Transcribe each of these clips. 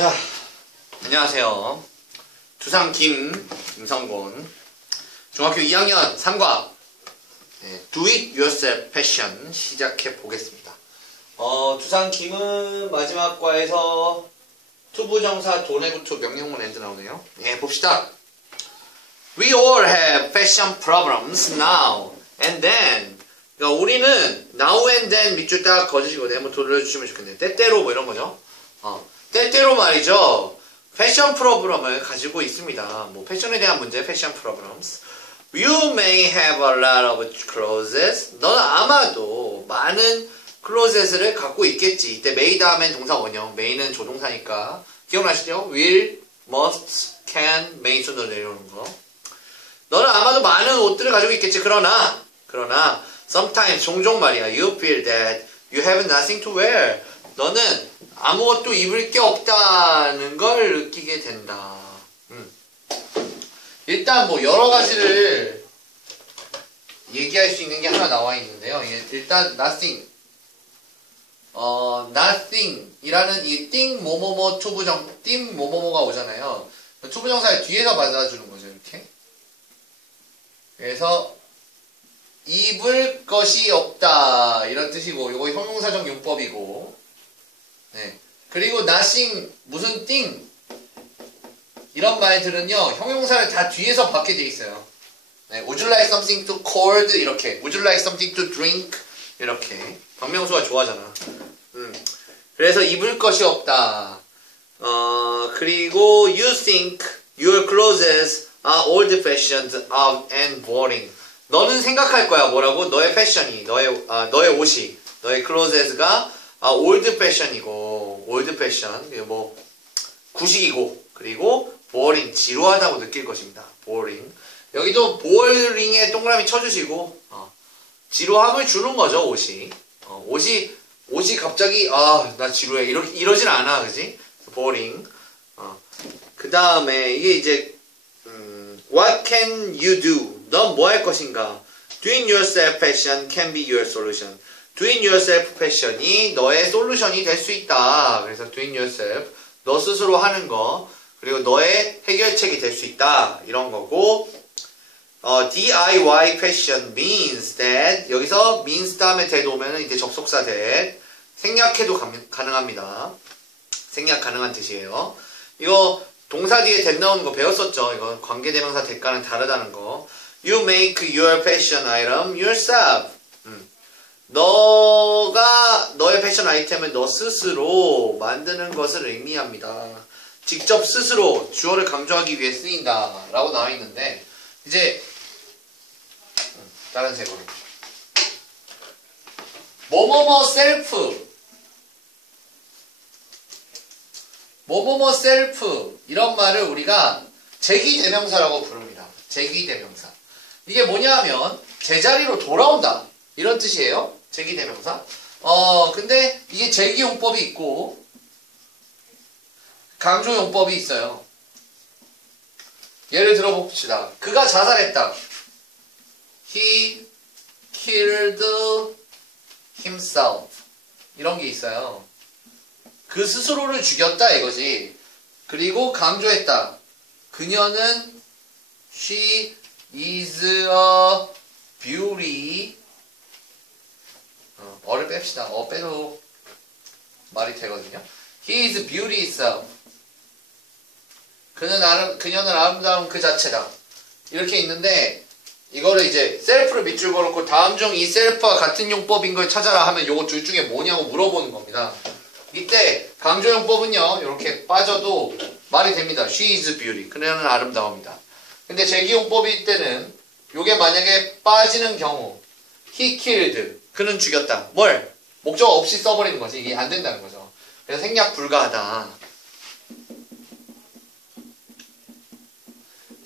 자, 안녕하세요. 두상 김, 김성곤. 중학교 2학년 3과 네, Do It Yourself Passion 시작해 보겠습니다. 어, 두상 김은 마지막 과에서 투부정사 도내구투 명령문 엔드 나오네요. 예, 봅시다. We all have fashion problems now and then. 그러니까 우리는 now and then 밑줄 딱 거주시고 한번 돌려주시면 좋겠네요. 때때로 뭐 이런 거죠. 어, 때때로 말이죠. 패션 프로그램을 가지고 있습니다. 뭐 패션에 대한 문제, 패션 프로그램스. You may have a lot of clothes. 너는 아마도 많은 클로젯을 갖고 있겠지. 이때 may 다음엔 동사 원형. may는 조동사니까. 기억나시죠? will, must, can, may 순으로 내려오는 거. 너는 아마도 많은 옷들을 가지고 있겠지. 그러나, 그러나, sometimes 종종 말이야. You feel that you have nothing to wear. 너는 아무것도 입을 게 없다는 걸 느끼게 된다. 음. 일단 뭐 여러 가지를 얘기할 수 있는 게 하나 나와 있는데요. 일단 nothing. 어, nothing이라는 이 띵 뭐뭐뭐 투부정 띵 뭐뭐뭐가 오잖아요. 투부정사를 뒤에서 받아주는 거죠, 이렇게. 그래서 입을 것이 없다 이런 뜻이고 이거 형용사적 용법이고 네. 그리고 nothing 무슨 thing 이런 말들은요 형용사를 다 뒤에서 받게 돼 있어요. 네. Would you like something to cold 이렇게 Would you like something to drink 이렇게 박명수가 좋아하잖아. 음. 그래서 입을 것이 없다. 어, 그리고 you think your clothes are old fashioned and boring. 너는 생각할 거야 뭐라고 너의 패션이 너의 아, 너의 옷이 너의 클로젯가 아, 올드 패션이고 올드 패션 뭐 구식이고 그리고 보어링 지루하다고 느낄 것입니다. 보어링 여기도 보어링에 동그라미 쳐주시고 어, 지루함을 주는 거죠 옷이 어, 옷이 옷이 갑자기 아 나 지루해 이러 이러진 않아 그지 보어링 어, 그 다음에 이게 이제 음, What can you do? 넌 뭐 할 것인가? Doing yourself passion can be your solution. Doing yourself 패션이 너의 솔루션이 될 수 있다. 그래서 doing yourself 너 스스로 하는 거 그리고 너의 해결책이 될 수 있다. 이런 거고 어, DIY 패션 means that 여기서 means 다음에 that 오면은 이제 접속사 that 생략해도 가 능합니다. 생략 가능한 뜻이에요. 이거 동사 뒤에 that 나오는 거 배웠었죠. 이거 관계대명사 대가는 다르다는 거. You make your fashion item yourself. 너가 너의 패션 아이템을 너 스스로 만드는 것을 의미합니다. 직접 스스로 주어를 강조하기 위해 쓰인다 라고 나와 있는데 이제 음, 다른 색으로 뭐뭐뭐 셀프 뭐뭐뭐 셀프 이런 말을 우리가 제기대명사라고 부릅니다. 제기대명사 이게 뭐냐 하면 제자리로 돌아온다 이런 뜻이에요. 제기대명사. 어, 근데 이게 제기용법이 있고 강조용법이 있어요. 예를 들어 봅시다. 그가 자살했다. He killed himself. 이런 게 있어요. 그 스스로를 죽였다 이거지. 그리고 강조했다. 그녀는 she is a beauty 어, 를 뺍시다. 어 빼도 말이 되거든요. He is beauty itself. 그는 아름, 그녀는 아름다운 그 자체다. 이렇게 있는데 이거를 이제 셀프를 밑줄 걸었고 다음 중 이 셀프와 같은 용법인 걸 찾아라 하면 요거 둘 중에 뭐냐고 물어보는 겁니다. 이때 강조용법은요 이렇게 빠져도 말이 됩니다. She is beauty. 그녀는 아름다움이다. 근데 제기용법일 때는 요게 만약에 빠지는 경우 he killed 그는 죽였다. 뭘? 목적 없이 써버리는 거지. 이게 안 된다는 거죠. 그래서 생략 불가하다.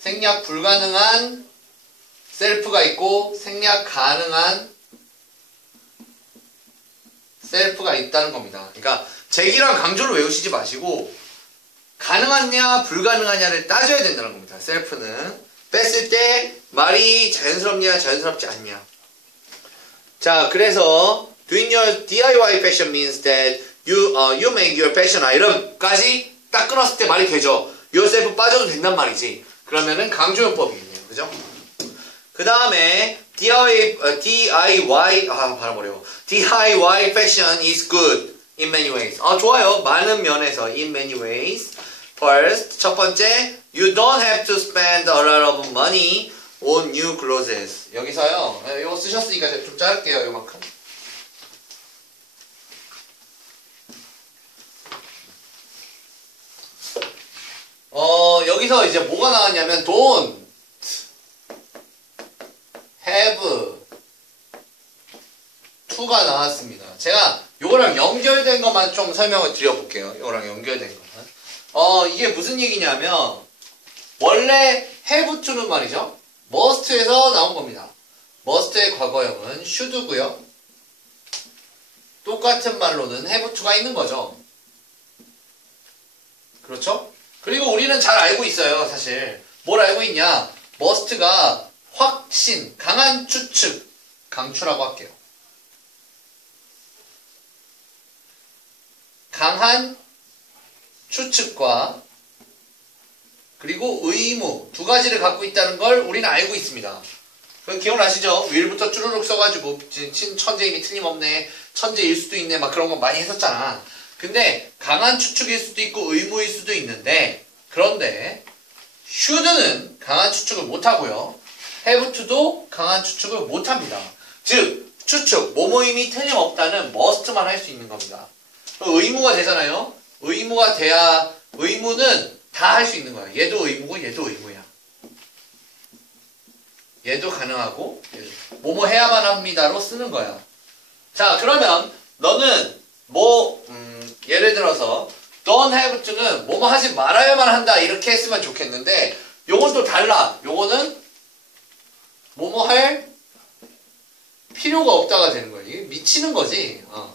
생략 불가능한 셀프가 있고 생략 가능한 셀프가 있다는 겁니다. 그러니까 제기랑 강조를 외우시지 마시고 가능하냐 불가능하냐를 따져야 된다는 겁니다. 셀프는 뺐을 때 말이 자연스럽냐 자연스럽지 않냐 자, 그래서 doing your DIY fashion means that you uh, you make your fashion item까지 딱 끊었을 때 말이 되죠. yourself 빠져도 된단 말이지. 그러면은 강조용법이겠네요. 그죠? 그 다음에 DIY, 어, DIY 아 발음 어려워. DIY fashion is good in many ways. 아 좋아요. 많은 면에서 in many ways. First 첫 번째 you don't have to spend a lot of money on new clothes. 여기서요. 예, 이거 쓰셨으니까 좀 자를게요. 이만큼. 어 여기서 이제 뭐가 나왔냐면 don't have to가 나왔습니다. 제가 요거랑 연결된 것만 좀 설명을 드려볼게요. 요거랑 연결된 것만. 어 이게 무슨 얘기냐면 원래 have to는 말이죠. Must에서 나온 겁니다. must의 과거형은 should고요. 똑같은 말로는 to가 있는 거죠. 그렇죠? 그리고 우리는 잘 알고 있어요, 사실. 뭘 알고 있냐? must가 확신, 강한 추측, 강추라고 할게요. 강한 추측과 그리고 의무 두 가지를 갖고 있다는 걸 우리는 알고 있습니다. 그 기억나시죠? 위일부터 쭈루룩 써가지고 친 천재임이 틀림없네, 천재일 수도 있네, 막 그런 거 많이 했었잖아. 근데 강한 추측일 수도 있고 의무일 수도 있는데 그런데 should는 강한 추측을 못하고요. to도 강한 추측을 못합니다. 즉 추측, 모모임이 틀림없다는 must만 할 수 있는 겁니다. 의무가 되잖아요. 의무가 돼야 의무는 다 할 수 있는 거야. 얘도 의무고 얘도 의무야. 얘도 가능하고 뭐뭐 해야만 합니다로 쓰는 거야. 자 그러면 너는 뭐 음, 예를 들어서 don't have to는 뭐뭐 하지 말아야만 한다 이렇게 했으면 좋겠는데 요건 또 달라. 요거는 뭐뭐 할 필요가 없다가 되는 거야. 이게 미치는 거지. 어.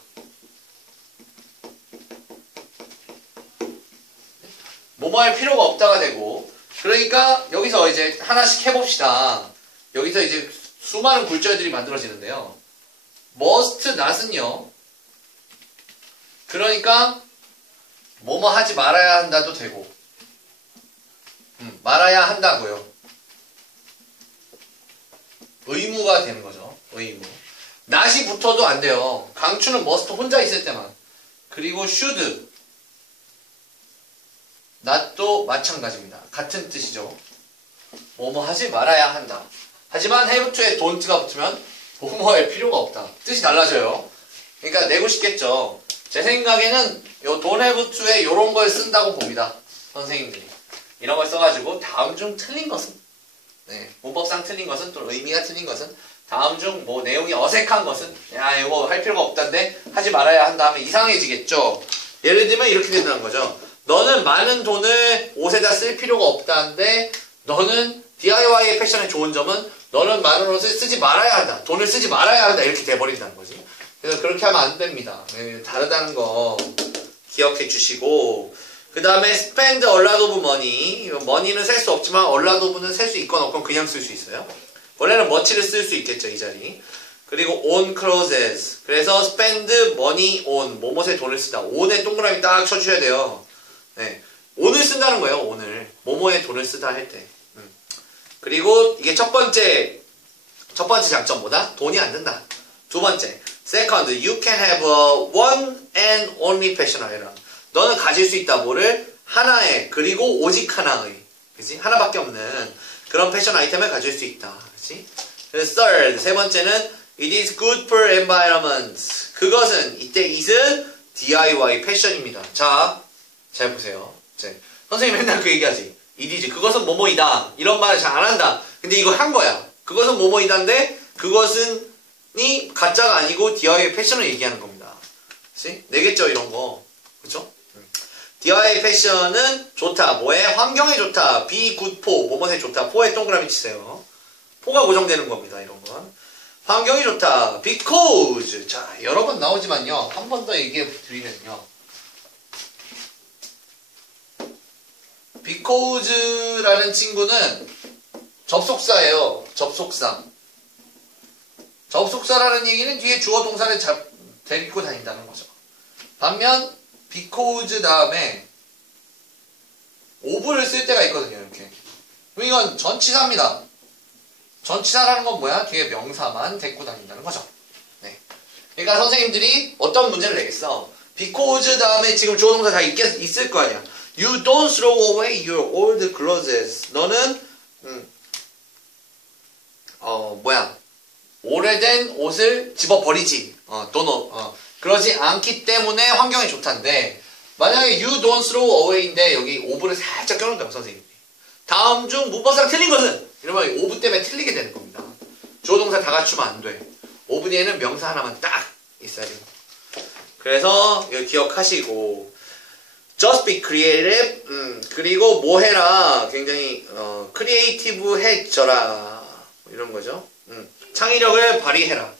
할 필요가 없다가 되고 그러니까 여기서 이제 하나씩 해봅시다. 여기서 이제 수많은 굴절들이 만들어지는데요. must not은요. 그러니까 뭐뭐 하지 말아야 한다도 되고 음, 말아야 한다고요. 의무가 되는 거죠. 의무. not이 붙어도 안 돼요. 강추는 must 혼자 있을 때만. 그리고 should not도 마찬가지입니다. 같은 뜻이죠. 뭐뭐 하지 말아야 한다. 하지만 to에 don't가 붙으면 뭐뭐 할 필요가 없다. 뜻이 달라져요. 그러니까 내고 싶겠죠. 제 생각에는 요 don't have to에 요런 걸 쓴다고 봅니다. 선생님들이. 이런 걸 써가지고 다음 중 틀린 것은 네, 문법상 틀린 것은 또 의미가 틀린 것은 다음 중 뭐 내용이 어색한 것은 야 이거 할 필요가 없다는데 하지 말아야 한다 하면 이상해지겠죠. 예를 들면 이렇게 된다는 거죠. 너는 많은 돈을 옷에다 쓸 필요가 없다는데 너는 DIY의 패션의 좋은 점은 너는 많은 옷을 쓰지 말아야 한다. 돈을 쓰지 말아야 한다. 이렇게 돼버린다는 거지. 그래서 그렇게 하면 안 됩니다. 네, 다르다는 거 기억해 주시고 그 다음에 spend a lot of money money는 셀 수 없지만 a lot of는 셀 수 있건 없건 그냥 쓸 수 있어요. 원래는 much를 쓸 수 있겠죠. 이 자리. 그리고 on clothes 그래서 spend money on 뭐뭐에 돈을 쓰다 on에 동그라미 딱 쳐주셔야 돼요. 네. 오늘 쓴다는 거예요. 오늘 뭐뭐에 돈을 쓰다 할 때. 음. 그리고 이게 첫 번째 첫 번째 장점 보다 돈이 안 든다. 두 번째, second, you can have a one and only passion item. 너는 가질 수 있다 뭐를 하나의 그리고 오직 하나의, 그지? 하나밖에 없는 그런 패션 아이템을 가질 수 있다, 그지? third, 세 번째는 it is good for environment. 그것은 이때 it은 DIY 패션입니다. 자, 잘 보세요. 제, 선생님 맨날 그 얘기하지. is 그것은 뭐뭐이다. 이런 말을 잘 안 한다. 근데 이거 한 거야. 그것은 뭐뭐이다인데 그것은 이 가짜가 아니고 DIY 패션을 얘기하는 겁니다. 그치? 내겠죠 이런 거. 그쵸? DIY 패션은 좋다. 뭐에? 환경에 좋다. good for. 뭐뭐에 좋다. 포에 동그라미 치세요. 포가 고정되는 겁니다. 이런 건. 환경이 좋다. because. 자, 여러 번 나오지만요. 한 번 더 얘기해 드리면요. Because라는 친구는 접속사예요. 접속사. 접속사라는 얘기는 뒤에 주어 동사를 잡, 데리고 다닌다는 거죠. 반면 because 다음에 오브를 쓸 때가 있거든요. 이렇게. 그럼 이건 전치사입니다. 전치사라는 건 뭐야? 뒤에 명사만 데리고 다닌다는 거죠. 네. 그러니까 선생님들이 어떤 문제를 내겠어? because 다음에 지금 주어 동사 다 있겠, 있을 거 아니야. You don't throw away your old clothes. 너는 음, 어 뭐야? 오래된 옷을 집어 버리지. 어, 또는 어, 그러지 않기 때문에 환경이 좋단데 만약에 you don't throw away인데 여기 오브를 살짝 껴놓는다고 선생님이. 다음 중 문법상 틀린 것은 이러면 오브 때문에 틀리게 되는 겁니다. 주어 동사 다 갖추면 안 돼. 오브 뒤에는 명사 하나만 딱 있어야 돼요. 그래서 기억하시고 just be creative 음, 그리고 뭐 해라 굉장히 어, 크리에이티브 해져라 이런 거죠. 음, 창의력을 발휘해라.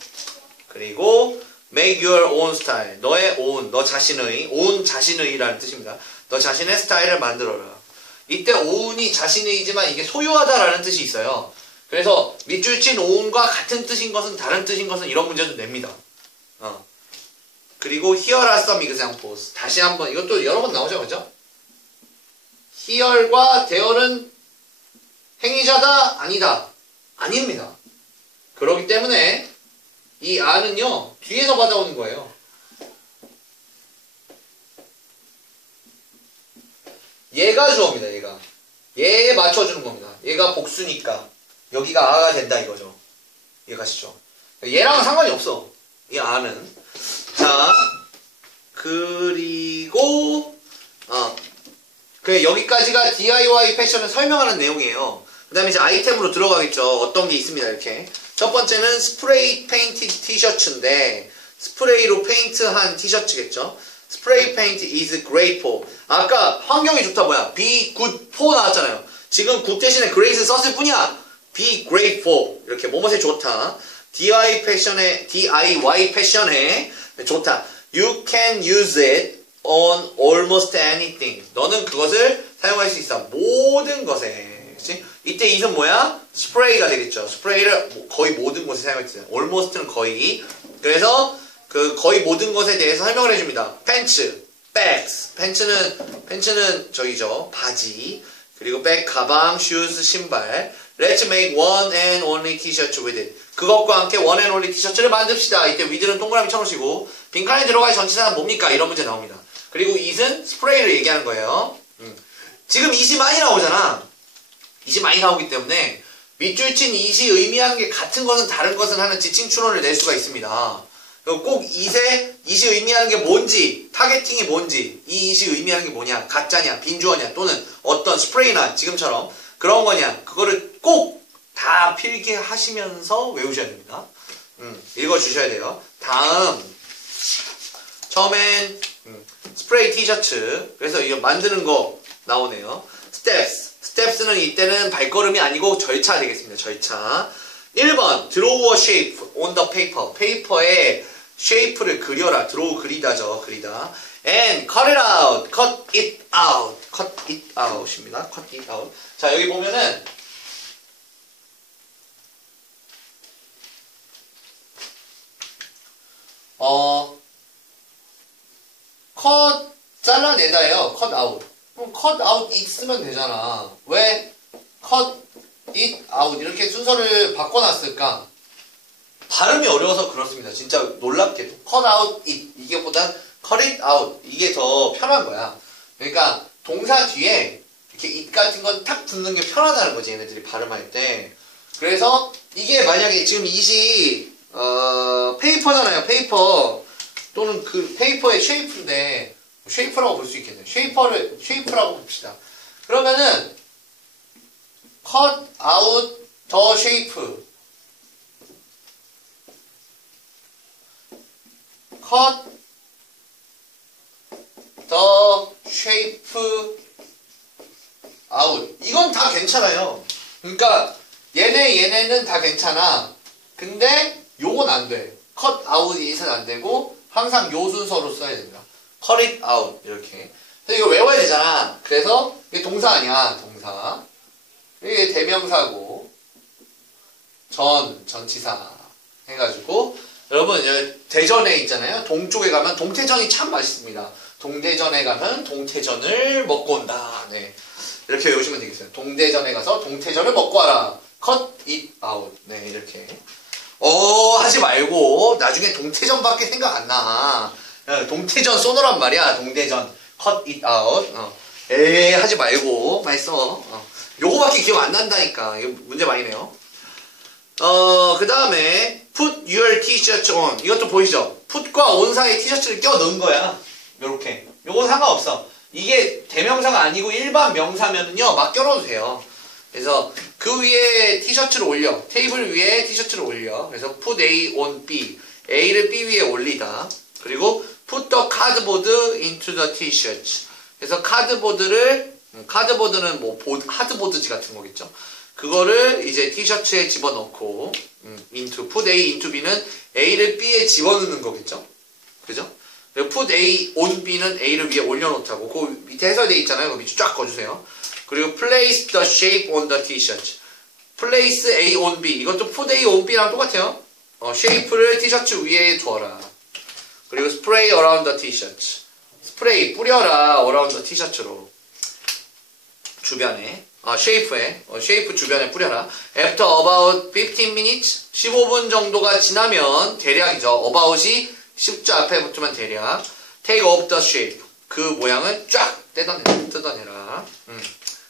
그리고 make your own style 너의 own 너 자신의 own 자신의라는 뜻입니다. 너 자신의 스타일을 만들어라. 이때 own이 자신의지만 이게 소유하다라는 뜻이 있어요. 그래서 밑줄 친 own과 같은 뜻인 것은 다른 뜻인 것은 이런 문제도 냅니다. 어. 그리고 are some examples. 다시 한번 이것도 여러 번 나오죠, 그죠? here과 there는 행위자다, 아니다, 아닙니다. 그렇기 때문에 이 아는요 뒤에서 받아오는 거예요. 얘가 주어입니다. 얘가 얘에 맞춰주는 겁니다. 얘가 복수니까 여기가 아가 된다 이거죠. 이해가시죠? 얘랑은 상관이 없어. 이 아는 자 그리고 어, 그 여기까지가 DIY 패션을 설명하는 내용이에요. 그 다음에 이제 아이템으로 들어가겠죠. 어떤 게 있습니다. 이렇게 첫 번째는 스프레이 페인트 티셔츠인데 스프레이로 페인트한 티셔츠겠죠. 스프레이 페인트 is great for 아까 환경이 좋다 뭐야? be good for 나왔잖아요. 지금 good 대신에 great을 썼을 뿐이야. be great for 이렇게 뭐뭐에 좋다. DIY 패션에 DIY 패션에 좋다. You can use it on almost anything. 너는 그것을 사용할 수 있어. 모든 것에. 그치? 이때 이는 뭐야? 스프레이가 되겠죠. 스프레이를 거의 모든 곳에 사용했어요. almost는 거의. 그래서 그 거의 모든 것에 대해서 설명을 해줍니다. 팬츠, bags. 팬츠는 팬츠는 저기죠. 바지. 그리고 백, 가방, shoes, 신발. Let's make one and only t-shirt with it. 그것과 함께 one and only 티셔츠를 만듭시다. 이때 with는 동그라미 쳐놓으시고 빈칸에 들어갈 전치사는 뭡니까? 이런 문제 나옵니다. 그리고 it은 스프레이를 얘기하는 거예요. 음. 지금 it이 많이 나오잖아. it이 많이 나오기 때문에 밑줄 친 it이 의미하는 게 같은 것은 다른 것은 하는 지칭 추론을 낼 수가 있습니다. 꼭 it에 it이 의미하는 게 뭔지, 타겟팅이 뭔지, 이 it이 의미하는 게 뭐냐, 가짜냐, 빈주어냐, 또는 어떤 스프레이나 지금처럼 그런 거냐, 그거를 꼭 다 필기하시면서 외우셔야 됩니다. 음, 읽어주셔야 돼요. 다음, 처음엔 음, 스프레이 티셔츠. 그래서 이거 만드는 거 나오네요. 스텝스. 스텝스는 이때는 발걸음이 아니고 절차 되겠습니다. 절차. 1번 draw a shape on the paper. 페이퍼에 쉐이프를 그려라. draw 그리다죠. 그리다. And cut it out. cut it out. cut it out입니다. cut it out. 자, 여기 보면은 어, 컷 잘라내다예요. 컷 아웃. 그럼 컷 아웃 it 쓰면 되잖아. 왜컷 it out 이렇게 순서를 바꿔놨을까? 발음이 어려워서 그렇습니다. 진짜 놀랍게도 컷 아웃 it 이게보단 cut it out 이게 더 편한 거야. 그러니까 동사 뒤에 이렇게 it 같은 건 탁 붙는 게 편하다는 거지 얘네들이 발음할 때. 그래서 이게 만약에 지금 it이 어, 페이퍼잖아요. 페이퍼 또는 그 페이퍼의 쉐이프인데 쉐이프라고 볼 수 있겠네요. 쉐이퍼를 쉐이프라고 봅시다. 그러면은 cut out the shape cut the shape out 이건 다 괜찮아요. 그러니까 얘네 얘네는 다 괜찮아. 근데 요건 안 돼. cut outit은 안 되고 항상 요 순서로 써야 됩니다. cut it out 이렇게. 그래서 이거 외워야 되잖아. 그래서 이게 동사 아니야. 동사. 이게 대명사고 전 전치사 해가지고 여러분 대전에 있잖아요. 동쪽에 가면 동태전이 참 맛있습니다. 동대전에 가면 동태전을 먹고 온다. 네. 이렇게 외우시면 되겠어요. 동대전에 가서 동태전을 먹고 와라. cut it out. 네, 이렇게. 어, 하지 말고, 나중에 동태전밖에 생각 안 나. 야, 동태전 쏘노란 말이야, 동대전. cut it out. 어. 에이, 하지 말고, 써. 어. 요거밖에 기억 안 난다니까. 이거 문제 많이 내요. 어, 그 다음에, put your t-shirt on. 이것도 보이죠? put과 on 사이에 티셔츠를 껴 넣은 거야. 요렇게. 요건 상관없어. 이게 대명사가 아니고 일반 명사면은요, 막 껴넣어도 돼요. 그래서 그 위에 티셔츠를 올려. 테이블 위에 티셔츠를 올려. 그래서 put A on B. A를 B 위에 올리다. 그리고 put the cardboard into the t-shirt. 그래서 카드보드를, 음, 카드보드는 뭐, 보드, 하드보드지 같은 거겠죠. 그거를 이제 티셔츠에 집어넣고, 음, into, put A into B는 A를 B에 집어넣는 거겠죠. 그죠? Put A on B는 A를 위에 올려놓다고. 그 밑에 해설되어 있잖아요. 그 밑에 쫙 거주세요. 그리고 place the shape on the t-shirt. place A on B. 이것도 put A on B랑 똑같아요. 어, shape를 티셔츠 위에 두어라. 그리고 spray around the t-shirt. 스프레이 뿌려라 around the t-shirt로. 주변에. 아, 쉐이프에. 어, 쉐이프 주변에 뿌려라. After about 15 minutes. 15분 정도가 지나면 대략이죠. about이 10자 앞에 붙으면 대략. Take off the shape. 그 모양을 쫙 떼어내라. 뜯어내라. 음.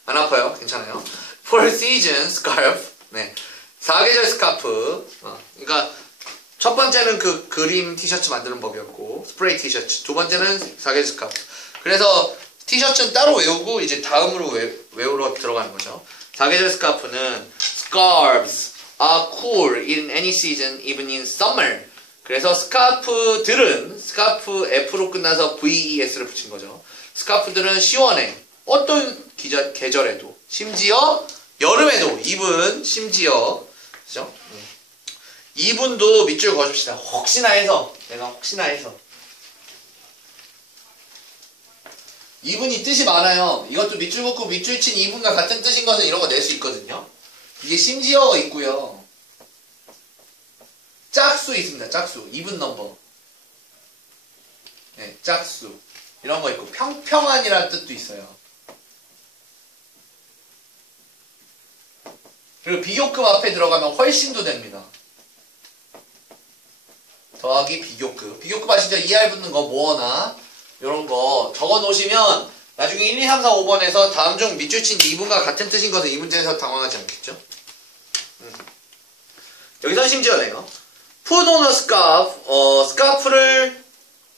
안 아파요. 괜찮아요. For season scarf. 네. 사계절 스카프. 어, 그러니까 첫 번째는 그 그림 티셔츠 만드는 법이었고 스프레이 티셔츠. 두 번째는 사계절 스카프. 그래서 티셔츠는 따로 외우고 이제 다음으로 외, 외우러 들어가는 거죠. 사계절 스카프는 scarves are cool in any season, even in summer. 그래서 스카프들은 스카프 F로 끝나서 VES를 붙인 거죠. 스카프들은 시원해. 어떤 기절, 계절에도 심지어 여름에도 입은 심지어 그죠? 음. 이분도 밑줄 그어줍시다. 혹시나 해서 내가 혹시나 해서 이분이 뜻이 많아요. 이것도 밑줄 긋고 밑줄 친 이분과 같은 뜻인 것은 이런 거 낼 수 있거든요. 이게 심지어 있고요. 짝수 있습니다. 짝수. 이분 넘버. 네, 짝수. 이런 거 있고 평평한이라는 뜻도 있어요. 그리고 비교급 앞에 들어가면 훨씬도 됩니다. 더하기 비교급. 비교급 아시죠? ER 붙는 거 뭐나 이런 거 적어 놓으시면 나중에 1, 2, 3, 4, 5번에서 다음 중 밑줄 친 이분과 같은 뜻인 것은 이 문제에서 당황하지 않겠죠? 음. 여기선 심지어네요. Put on a scarf. 어, 스카프를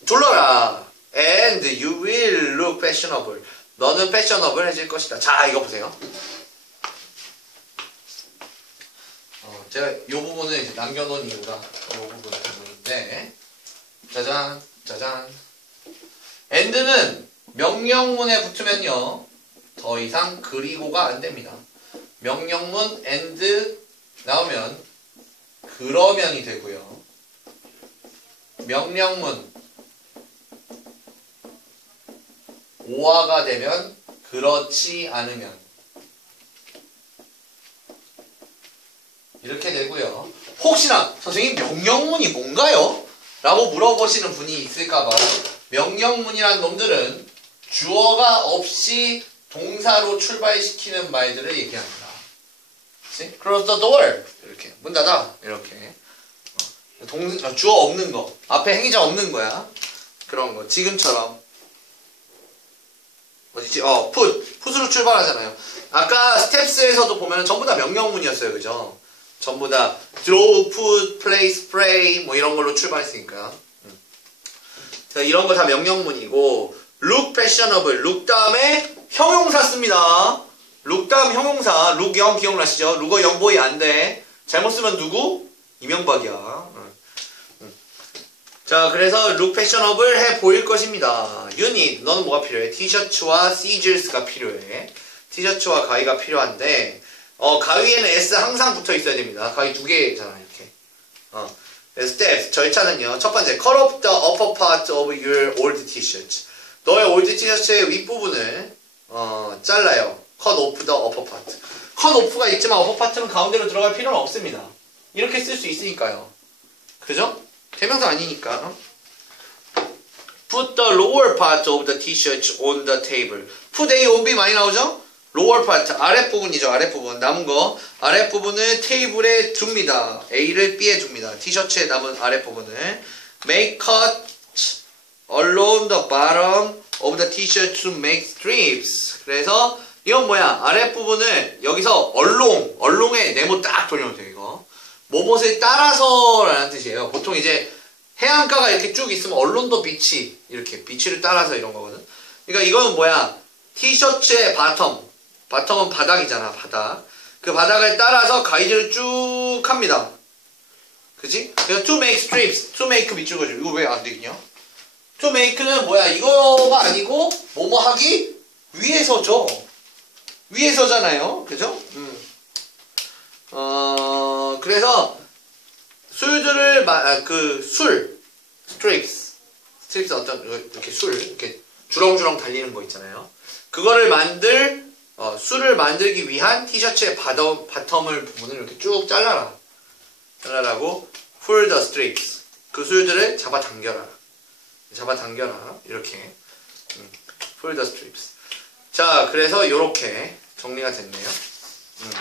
둘러라. And you will look fashionable. 너는 fashionable 해질 것이다. 자, 이거 보세요. 어, 제가 이 부분을 이제 남겨놓은 이유가 이 부분인데, 짜잔, 짜잔. and는 명령문에 붙으면요, 더 이상 그리고가 안 됩니다. 명령문 and 나오면 그러면이 되고요. 명령문 오화가 되면 그렇지 않으면 이렇게 되고요. 혹시나 선생님 명령문이 뭔가요? 라고 물어보시는 분이 있을까봐 명령문이란 놈들은 주어가 없이 동사로 출발시키는 말들을 얘기합니다. 그치? Close the door. 이렇게. 문 닫아. 이렇게. 어, 동, 주어 없는 거. 앞에 행위자 없는 거야. 그런 거. 지금처럼. 어디지? 어, put. put으로 출발하잖아요. 아까 스텝스에서도 보면 전부 다 명령문이었어요. 그죠? 전부 다 draw, put, place, spray 뭐 이런 걸로 출발했으니까. 음. 자, 이런 거 다 명령문이고 look fashionable. look 다음에 형용사 씁니다. Look 다음 형용사. look 영 기억나시죠? 룩어 영보이 안 돼. 잘못 쓰면 누구? 이명박이야. 자, 그래서 look fashionable 해 보일 것입니다. 유닛, 너는 뭐가 필요해? 티셔츠와 시즐스가 필요해. 티셔츠와 가위가 필요한데 어, 가위에는 S 항상 붙어 있어야 됩니다. 가위 두 개잖아, 이렇게. 어. 스텝, 절차는요. 첫 번째, cut off the upper part of your old t-shirt. 너의 올드 티셔츠의 윗부분을, 어, 잘라요. Cut off the upper part. cut off가 있지만 upper part는 가운데로 들어갈 필요는 없습니다. 이렇게 쓸 수 있으니까요. 그죠? 대명사 아니니까. Put the lower part of the t-shirt on the table. Put A on B 많이 나오죠? lower part 아랫부분이죠. 아랫부분 남은 거 아랫부분을 테이블에 둡니다. A를 B에 둡니다. 티셔츠에 남은 아랫부분을 make cut along the bottom of the t-shirt to make strips. 그래서 이건 뭐야? 아랫부분을 여기서 얼롱, 얼롱에 네모 딱 돌려놓으면 돼요, 이거. 모못을 따라서 라는 뜻이에요. 보통 이제 해안가가 이렇게 쭉 있으면 언론도 비치, 이렇게 비치를 따라서 이런 거거든. 그러니까 이거는 뭐야? 티셔츠의 바텀. 바텀은 바닥이잖아, 바닥. 그 바닥을 따라서 가이드를 쭉 합니다. 그지? 그래서 to make strips, to make 밑줄 거죠. 이거 왜 안 되겠냐? to make는 뭐야? 이거가 아니고 뭐뭐 하기 위해서죠. 위해서잖아요. 그죠? 음. 어, 그래서 술들을 마, 아, 그 술, 스트립스, 스트립스 어떤 이렇게 술 이렇게 주렁주렁 달리는 거 있잖아요. 그거를 만들 어, 술을 만들기 위한 티셔츠의 바텀, 바텀을 부분을 이렇게 쭉 잘라라. 잘라라고 pull the strips 그 술들을 잡아당겨라. 잡아당겨라. 이렇게 음, pull the strips 자, 그래서 이렇게 정리가 됐네요. 음.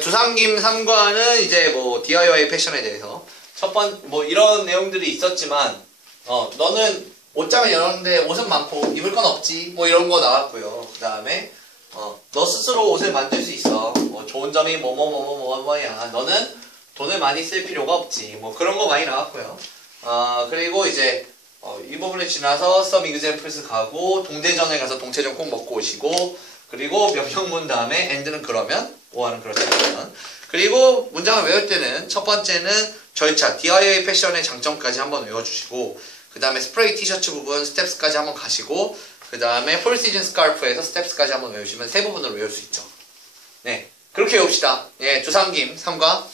두상김 3과는 이제 뭐 DIY 패션에 대해서 첫 번 뭐 이런 내용들이 있었지만 어 너는 옷장을 열었는데 옷은 많고 입을 건 없지 뭐 이런 거 나왔고요. 그 다음에 어 너 스스로 옷을 만들 수 있어. 뭐 좋은 점이 뭐뭐뭐뭐뭐 뭐야. 너는 돈을 많이 쓸 필요가 없지. 뭐 그런 거 많이 나왔고요. 어 그리고 이제 어, 이 부분을 지나서 some examples 가고 동대전에 가서 동체전 꼭 먹고 오시고 그리고 명령문 다음에 and는 그러면 오하는 그렇지 않으면 그리고 문장을 외울 때는 첫 번째는 절차 DIY 패션의 장점까지 한번 외워주시고 그 다음에 스프레이 티셔츠 부분 스텝스까지 한번 가시고 그 다음에 폴 시즌 스카르프에서 스텝스까지 한번 외우시면 세 부분을 외울 수 있죠. 네 그렇게 외웁시다. 예 주상김 3과